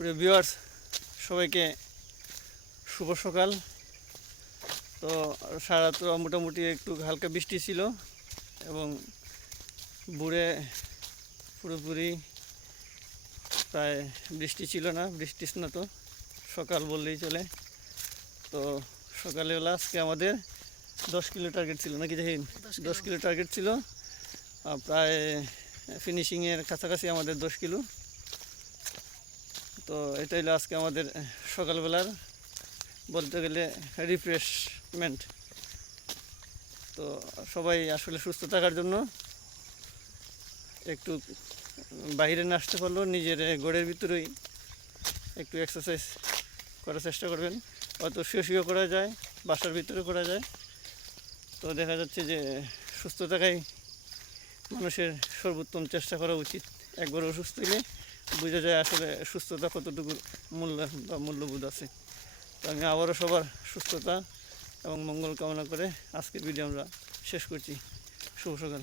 প্রিয় ভিউয়ার্স, সবাইকে শুভ সকাল। তো সারা তো মোটামুটি একটু হালকা বৃষ্টি ছিল এবং ভোরে পুরোপুরি প্রায় বৃষ্টি ছিল না, বৃষ্টি স্নাত সকাল বললেই চলে। তো সকালবেলা আজকে আমাদের 10 কিলো টার্গেট ছিল নাকি জাহিন? 10 কিলো টার্গেট ছিল, প্রায় ফিনিশিংয়ের কাছাকাছি আমাদের 10 কিলো। তো এটাই হলো আজকে আমাদের সকালবেলার বলতে গেলে রিফ্রেশমেন্ট। তো সবাই আসলে সুস্থ থাকার জন্য একটু বাইরে না আসতে পারলেও নিজের ঘরের ভিতরেই একটু এক্সারসাইজ করার চেষ্টা করবেন। হয়তো শুয়ে করা যায়, বাসার ভিতরে করা যায়। তো দেখা যাচ্ছে যে সুস্থ থাকাই মানুষের সর্বোত্তম চেষ্টা করা উচিত। একবার অসুস্থ হলে বোঝা যায় আসলে সুস্থতা কতটুকু মূল্য বা মূল্যবোধ আছে। তো আমি আবারও সবার সুস্থতা এবং মঙ্গল কামনা করে আজকের ভিডিও আমরা শেষ করছি। শুভ সকাল।